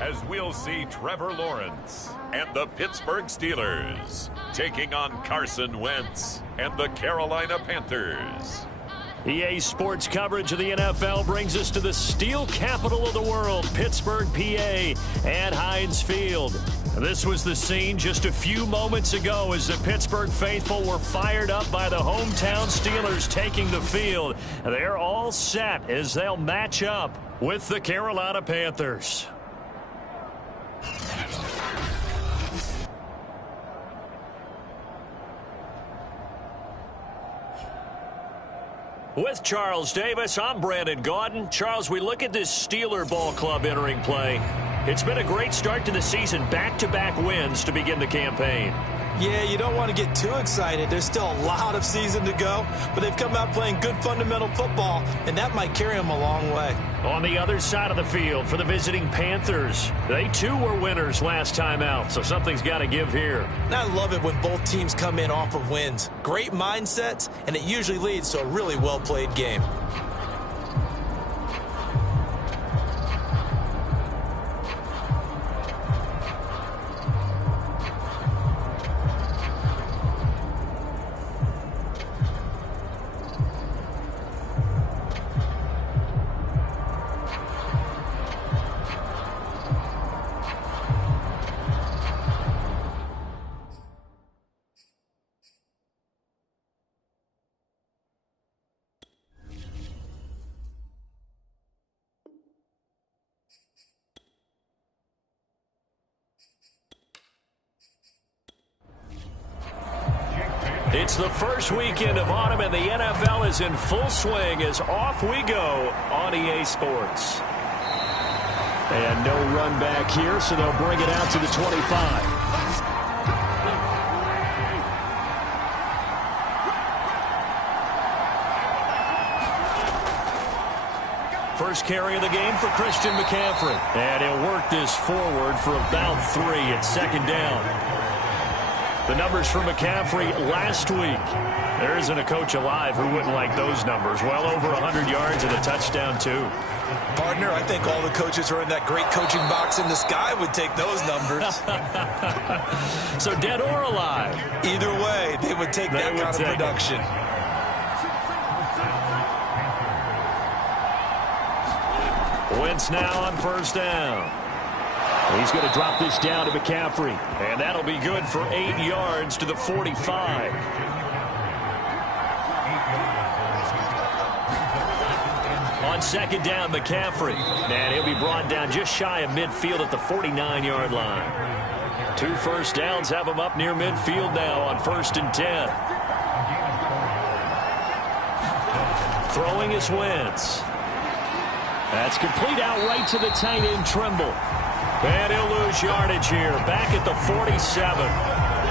as we'll see Trevor Lawrence and the Pittsburgh Steelers taking on Carson Wentz and the Carolina Panthers. EA Sports coverage of the NFL brings us to the steel capital of the world, Pittsburgh, PA, at Heinz Field. This was the scene just a few moments ago as the Pittsburgh faithful were fired up by the hometown Steelers taking the field. They're all set as they'll match up with the Carolina Panthers. With Charles Davis, I'm Brandon Gaudin. Charles, we look at this Steeler ball club entering play. It's been a great start to the season, back-to-back wins to begin the campaign. Yeah, you don't want to get too excited. There's still a lot of season to go, but they've come out playing good fundamental football, and that might carry them a long way. On the other side of the field for the visiting Panthers, they too were winners last time out, so something's got to give here. And I love it when both teams come in off of wins. Great mindsets, and it usually leads to a really well-played game. It's the first weekend of autumn, and the NFL is in full swing as off we go on EA Sports. And no run back here, so they'll bring it out to the 25. First carry of the game for Christian McCaffrey. And he'll work this forward for about 3 at second down. The numbers for McCaffrey last week. There isn't a coach alive who wouldn't like those numbers. Well over 100 yards and a touchdown, too. Partner, I think all the coaches who are in that great coaching box in the sky would take those numbers. So dead or alive? Either way, they would take that kind of production. Wentz now on first down. He's going to drop this down to McCaffrey. And that'll be good for 8 yards to the 45. On second down, McCaffrey. And he'll be brought down just shy of midfield at the 49-yard line. 2 first downs have him up near midfield now on 1st and 10. Throwing is Wentz. That's complete out right to the tight end, Trimble. And he'll lose yardage here, back at the 47.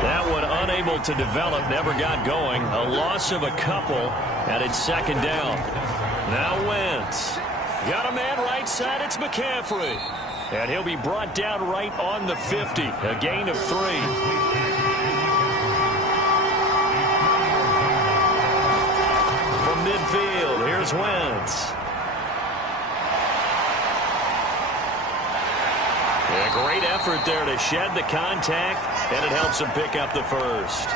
That one unable to develop, never got going. A loss of a couple, and it's second down. Now Wentz. Got a man right side, it's McCaffrey. And he'll be brought down right on the 50, a gain of 3. From midfield, here's Wentz. A great effort there to shed the contact, and it helps him pick up the first.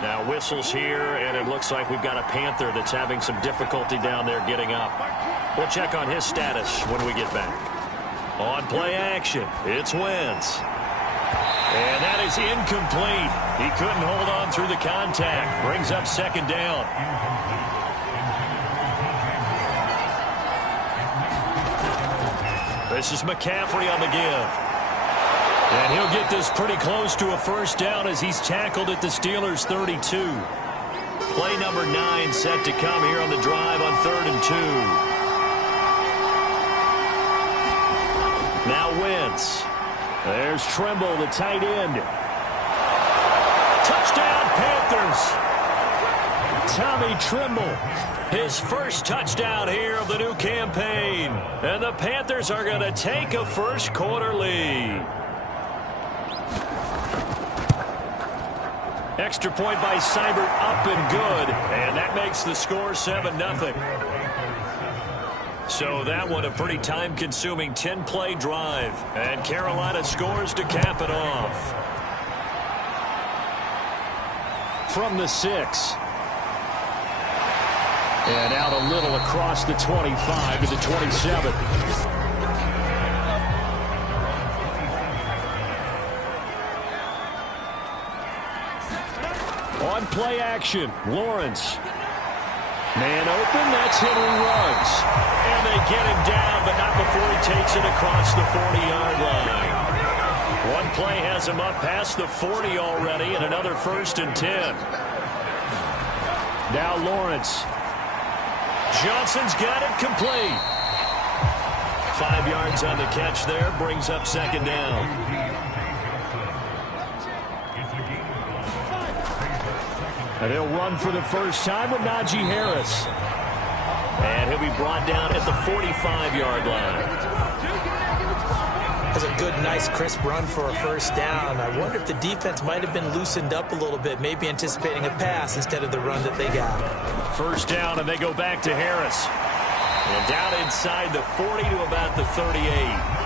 Now whistles here, and it looks like we've got a Panther that's having some difficulty down there getting up. We'll check on his status when we get back. On play action, it's Wentz. And that is incomplete. He couldn't hold on through the contact. Brings up second down. This is McCaffrey on the give. And he'll get this pretty close to a first down as he's tackled at the Steelers' 32. Play number 9 set to come here on the drive on 3rd and 2. Now Wentz. There's Trimble, the tight end. Touchdown, Panthers. Tommy Trimble. His first touchdown here of the new campaign. And the Panthers are going to take a first quarter lead. Extra point by Seibert, up and good. And that makes the score 7-0. So that one a pretty time-consuming 10-play drive. And Carolina scores to cap it off. From the 6. And out a little across the 25 to the 27. On play action, Lawrence. Man open, that's Henry Ruggs. And they get him down, but not before he takes it across the 40-yard line. One play has him up past the 40 already, and another 1st and 10. Now Lawrence. Johnson's got it complete. 5 yards on the catch there, brings up 2nd down. And he'll run for the first time with Najee Harris. And he'll be brought down at the 45-yard line. That's a good, nice, crisp run for a first down. I wonder if the defense might have been loosened up a little bit, maybe anticipating a pass instead of the run that they got. First down, and they go back to Harris. And down inside the 40 to about the 38.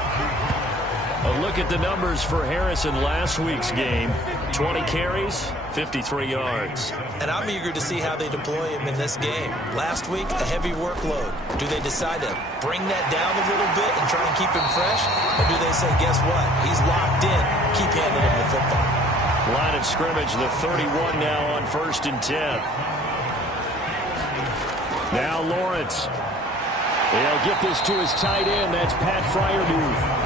A look at the numbers for Harris in last week's game. 20 carries, 53 yards. And I'm eager to see how they deploy him in this game. Last week, a heavy workload. Do they decide to bring that down a little bit and try and keep him fresh? Or do they say, guess what? He's locked in. Keep handing him the football. Line of scrimmage, the 31 now on 1st and 10. Now Lawrence. He'll get this to his tight end. That's Pat Freiermuth.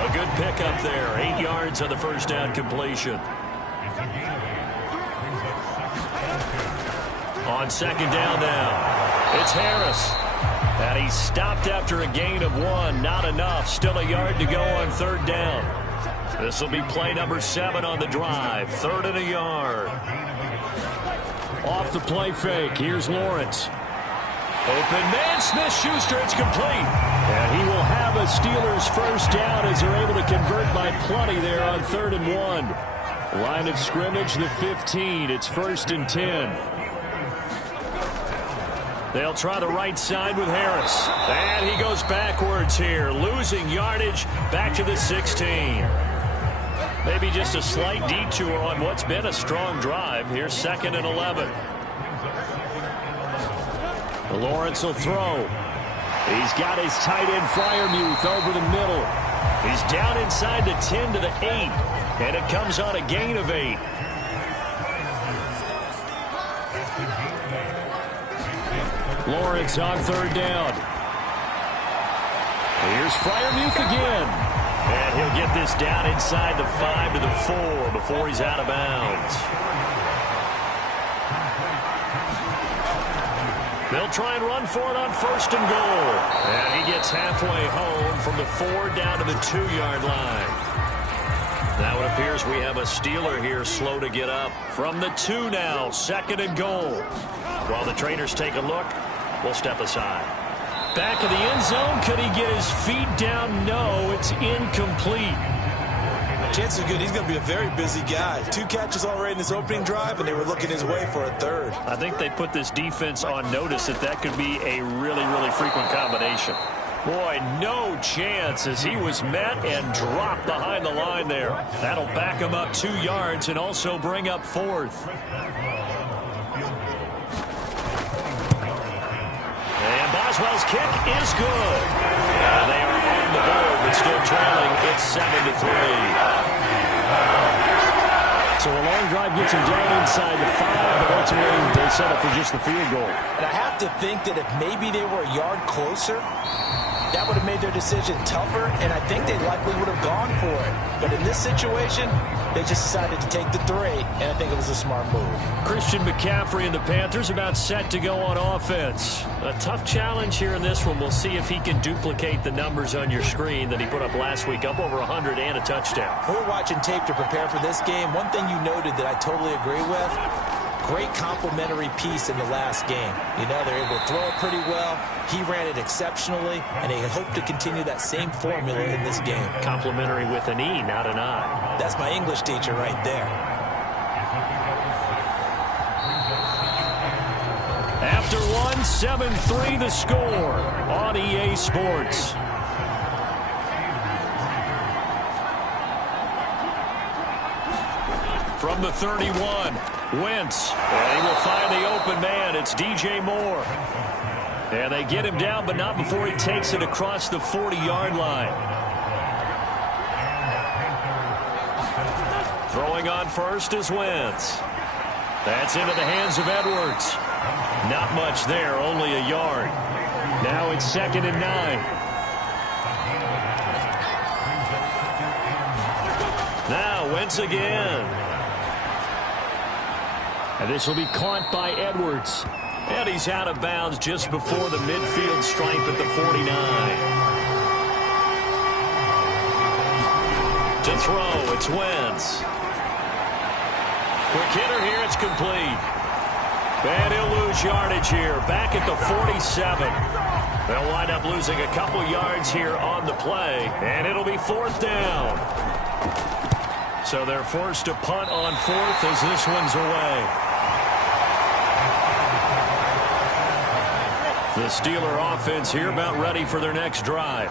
A good pickup there. 8 yards on the first down completion. On 2nd down now, it's Harris. And he's stopped after a gain of 1. Not enough. Still a yard to go on 3rd down. This will be play number 7 on the drive. 3rd and a yard. Off the play fake. Here's Lawrence. Open man, Smith-Schuster, it's complete. And he will have a Steelers first down as they're able to convert by plenty there on 3rd and 1. Line of scrimmage, the 15. It's 1st and 10. They'll try the right side with Harris. And he goes backwards here, losing yardage back to the 16. Maybe just a slight detour on what's been a strong drive. Here's 2nd and 11. Lawrence will throw. He's got his tight end Freiermuth over the middle. He's down inside the 10 to the 8. And it comes on a gain of 8. Lawrence on 3rd down. Here's Freiermuth again. And he'll get this down inside the 5 to the 4 before he's out of bounds. They'll try and run for it on 1st and goal. And he gets halfway home from the 4 down to the 2-yard line. Now it appears we have a Steeler here slow to get up. From the 2 now, 2nd and goal. While the trainers take a look, we'll step aside. Back of the end zone. Could he get his feet down? No, it's incomplete. Chances are good he's going to be a very busy guy. 2 catches already in this opening drive, and they were looking his way for a 3rd. I think they put this defense on notice that could be a really, really frequent combination. Boy, no chance as he was met and dropped behind the line there. That'll back him up 2 yards and also bring up 4th. And Boswell's kick is good. They are on the board, but still trailing. It's 7-3. So a long drive gets him down inside the 5, but ultimately they settle for just the field goal. And I have to think that if maybe they were a yard closer, that would have made their decision tougher, and I think they likely would have gone for it. But in this situation, they just decided to take the 3, and I think it was a smart move. Christian McCaffrey and the Panthers about set to go on offense. A tough challenge here in this one. We'll see if he can duplicate the numbers on your screen that he put up last week, up over 100 and a touchdown. We're watching tape to prepare for this game. One thing you noted that I totally agree with, great complementary piece in the last game. You know, they're able to throw it pretty well. He ran it exceptionally, and they hope to continue that same formula in this game. Complimentary with an E, not an I. That's my English teacher right there. After 1, 7-3 the score on EA Sports. From the 31, Wentz. And he will find the open man. It's DJ Moore. And they get him down, but not before he takes it across the 40-yard line. Throwing on first is Wentz. That's into the hands of Edwards. Not much there, only a yard. Now it's 2nd and 9. Now Wentz again. And this will be caught by Edwards. And he's out of bounds just before the midfield stripe at the 49. To throw, it's Wentz. Quick hitter here, it's complete. And he'll lose yardage here, back at the 47. They'll wind up losing a couple yards here on the play, and it'll be 4th down. So they're forced to punt on 4th as this one's away. The Steeler offense here about ready for their next drive.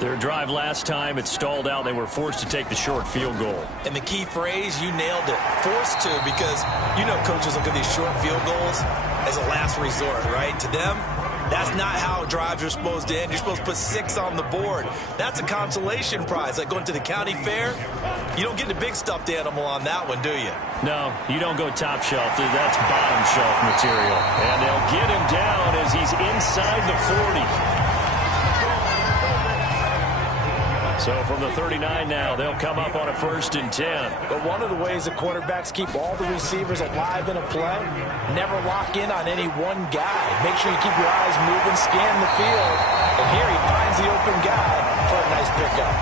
Their drive last time, it stalled out. They were forced to take the short field goal. And the key phrase, you nailed it. Forced to, because you know coaches look at these short field goals as a last resort, right? To them, that's not how drives are supposed to end. You're supposed to put 6 on the board. That's a consolation prize. Like going to the county fair, you don't get the big stuffed animal on that one, do you? No, you don't go top shelf. That's bottom shelf material. And they'll get him down as he's inside the 40. So from the 39 now, they'll come up on a 1st and 10. But one of the ways that quarterbacks keep all the receivers alive in a play, never lock in on any one guy. Make sure you keep your eyes moving, scan the field. And here he finds the open guy for a nice pickup.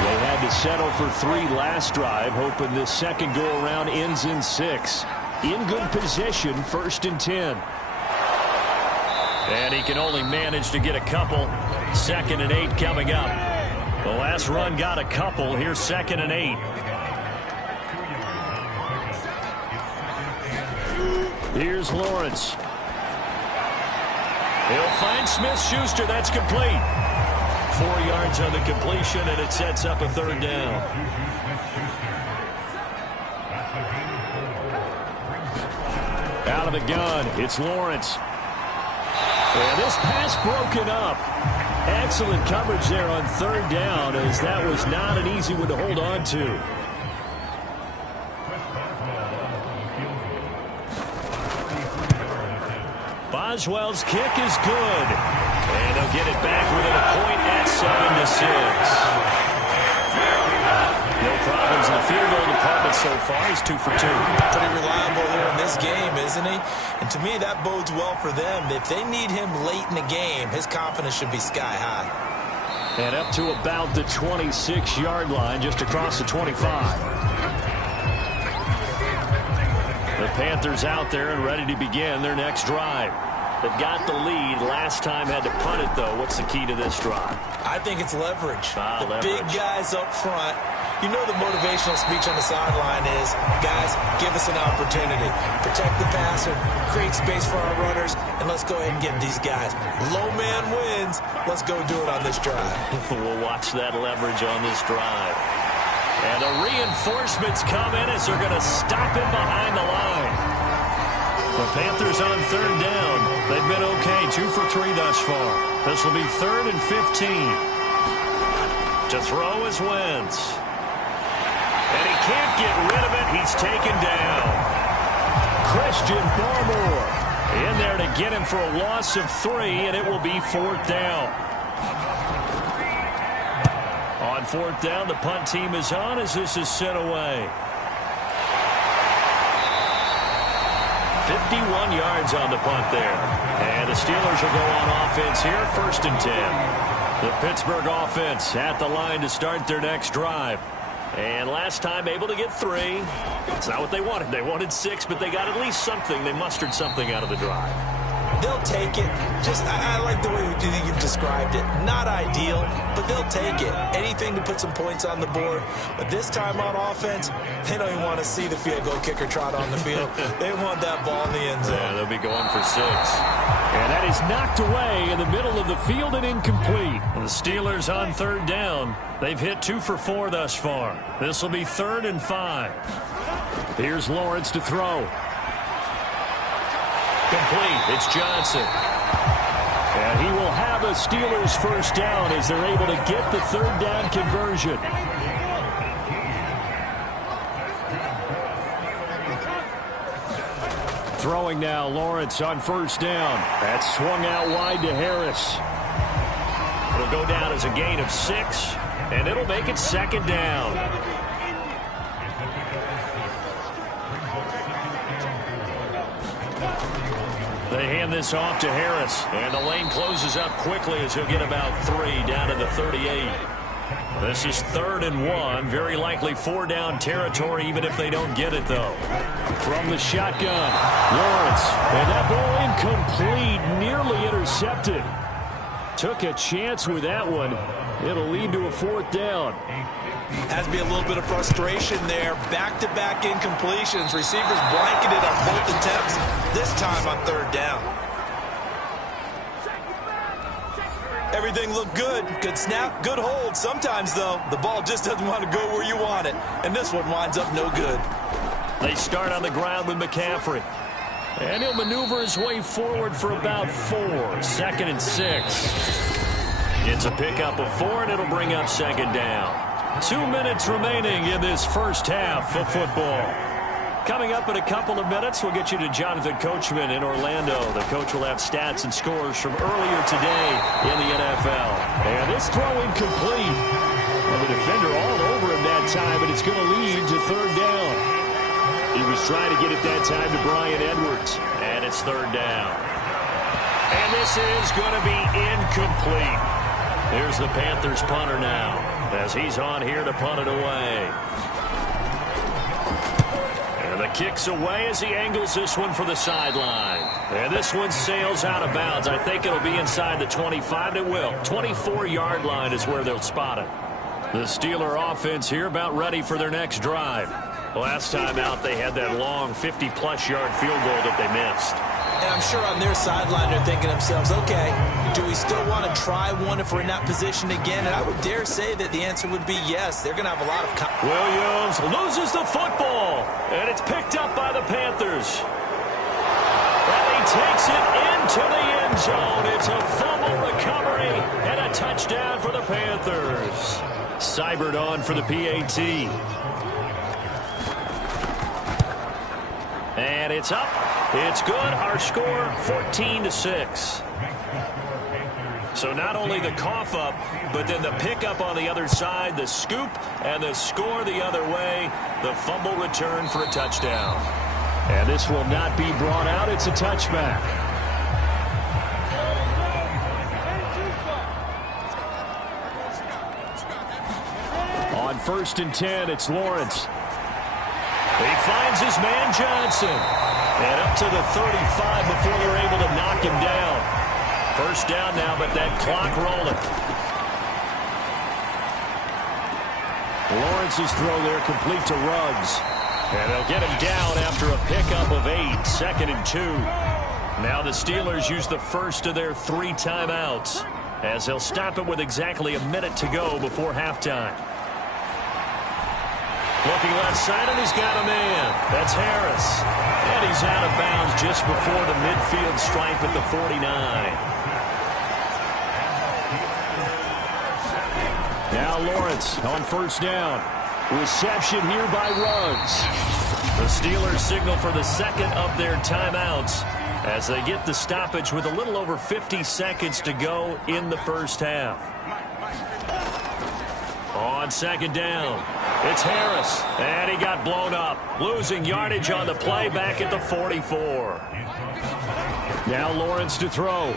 They had to settle for 3 last drive, hoping this second go-around ends in 6. In good position, 1st and 10. And he can only manage to get a couple. 2nd and 8 coming up. The last run got a couple. Here's 2nd and 8. Here's Lawrence. He'll find Smith-Schuster. That's complete. 4 yards on the completion, and it sets up a 3rd down. Out of the gun, it's Lawrence. And this pass broken up. Excellent coverage there on 3rd down, as that was not an easy one to hold on to. Boswell's kick is good. And they'll get it back within a point at 7-6. No problems in the field goal department so far. He's 2 for 2. Pretty reliable here in this game, isn't he? And to me, that bodes well for them. If they need him late in the game, his confidence should be sky high. And up to about the 26-yard line, just across the 25. The Panthers out there and ready to begin their next drive. They've got the lead. Last time had to punt it, though. What's the key to this drive? I think it's leverage. The leverage. Big guys up front. You know the motivational speech on the sideline is, guys, give us an opportunity. Protect the passer, create space for our runners, and let's go ahead and get these guys. Low man wins. Let's go do it on this drive. We'll watch that leverage on this drive. And the reinforcements come in as they're going to stop him behind the line. The Panthers on 3rd down. They've been okay, 2 for 3 thus far. This will be 3rd and 15. To throw is Wentz. And he can't get rid of it. He's taken down. Christian Barmore in there to get him for a loss of 3, and it will be 4th down. On 4th down, the punt team is on as this is sent away. 51 yards on the punt there. And the Steelers will go on offense here, 1st and 10. The Pittsburgh offense at the line to start their next drive. And last time able to get 3. It's not what they wanted. They wanted 6, but they got at least something. They mustered something out of the drive. They'll take it. I like the way you've described it. Not ideal, but they'll take it. Anything to put some points on the board. But this time on offense, they don't even want to see the field goal kicker trot on the field. They want that ball in the end zone. Yeah, they'll be going for 6. And that is knocked away in the middle of the field and incomplete. The Steelers on 3rd down. They've hit 2 for 4 thus far. This will be 3rd and 5. Here's Lawrence to throw. Complete. It's Johnson. And he will have a Steelers first down as they're able to get the 3rd down conversion. Throwing now, Lawrence on 1st down. That's swung out wide to Harris. It'll go down as a gain of 6, and it'll make it 2nd down. They hand this off to Harris, and the lane closes up quickly as he'll get about 3 down to the 38. This is 3rd and 1, very likely 4 down territory, even if they don't get it, though. From the shotgun, Lawrence, and that ball incomplete, nearly intercepted. Took a chance with that one. It'll lead to a 4th down. Has to be a little bit of frustration there. Back-to-back incompletions. Receivers blanketed on both attempts, this time on 3rd down. Everything looked good. Good snap, good hold. Sometimes, though, the ball just doesn't want to go where you want it. And this one winds up no good. They start on the ground with McCaffrey. And he'll maneuver his way forward for about 4. 2nd and 6. It's a pickup of 4, and it'll bring up 2nd down. 2 minutes remaining in this first half of football. Coming up in a couple of minutes, we'll get you to Jonathan Coachman in Orlando. The coach will have stats and scores from earlier today in the NFL. And this throw incomplete. And the defender all over him that time, and it's going to lead to 3rd down. He was trying to get it that time to Bryan Edwards. And it's 3rd down. And this is going to be incomplete. Here's the Panthers punter now, as he's on here to punt it away. And the kick's away as he angles this one for the sideline. And this one sails out of bounds. I think it'll be inside the 25. It will. 24-yard line is where they'll spot it. The Steeler offense here about ready for their next drive. Last time out, they had that long 50-plus yard field goal that they missed. And I'm sure on their sideline they're thinking to themselves, okay, do we still want to try one if we're in that position again? And I would dare say that the answer would be yes. They're going to have a lot of... Williams loses the football, and it's picked up by the Panthers. And he takes it into the end zone. It's a fumble recovery and a touchdown for the Panthers. Seibert on for the PAT. And it's up. It's good. Our score, 14-6. So not only the cough up, but then the pickup on the other side, the scoop, and the score the other way. The fumble return for a touchdown. And this will not be brought out. It's a touchback. On 1st and 10, it's Lawrence. He finds his man Johnson. And up to the 35 before they're able to knock him down. First down now, but that clock rolling. Lawrence's throw there complete to Ruggs. And they'll get him down after a pickup of 8. 2nd and 2. Now the Steelers use the first of their 3 timeouts, as they'll stop it with exactly a minute to go before halftime. Looking left side, and he's got a man. That's Harris. And he's out of bounds just before the midfield stripe at the 49. Now Lawrence on 1st down. Reception here by Ruggs. The Steelers signal for the 2nd of their timeouts as they get the stoppage with a little over 50 seconds to go in the first half. On 2nd down, it's Harris, and he got blown up, losing yardage on the play back at the 44. Now Lawrence to throw.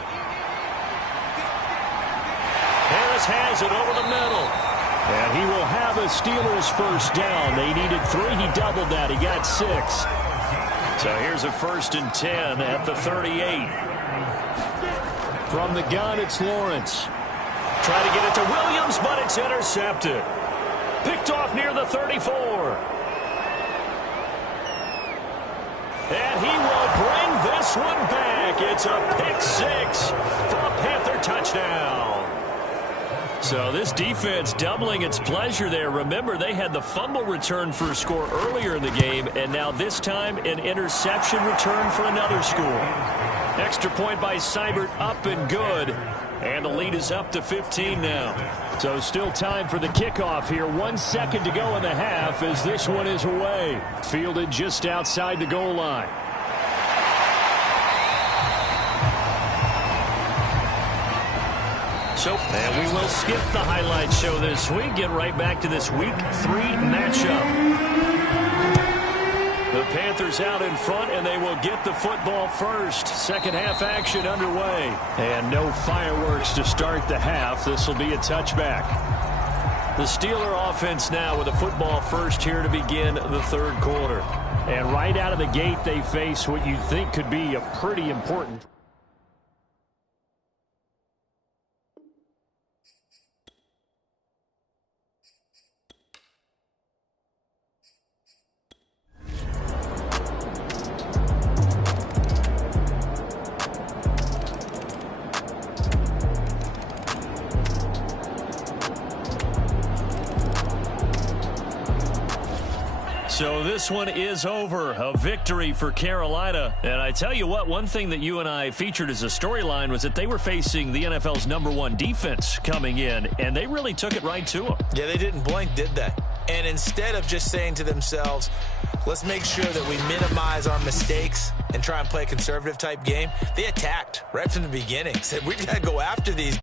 Harris has it over the middle, and he will have a Steelers first down. They needed 3. He doubled that. He got 6. So here's a 1st and 10 at the 38. From the gun, it's Lawrence. Try to get it to Williams, but it's intercepted. Picked off near the 34. And he will bring this one back. It's a pick six for a Panther touchdown. So this defense doubling its pleasure there. Remember, they had the fumble return for a score earlier in the game, and now this time an interception return for another score. Extra point by Seibert, up and good. And the lead is up to 15 now. So still time for the kickoff here. 1 second to go in the half as this one is away. Fielded just outside the goal line. And we will skip the highlight show this week. Get right back to this Week 3 matchup. The Panthers out in front, and they will get the football first. Second half action underway. And no fireworks to start the half. This will be a touchback. The Steeler offense now with the football first here to begin the third quarter. And right out of the gate, they face what you think could be a pretty important... So this one is over. A victory for Carolina. And I tell you what, one thing that you and I featured as a storyline was that they were facing the NFL's #1 defense coming in, and they really took it right to them. Yeah, they didn't blink, did they? And instead of just saying to themselves, let's make sure that we minimize our mistakes and try and play a conservative type game, they attacked right from the beginning. Said, we got to go after these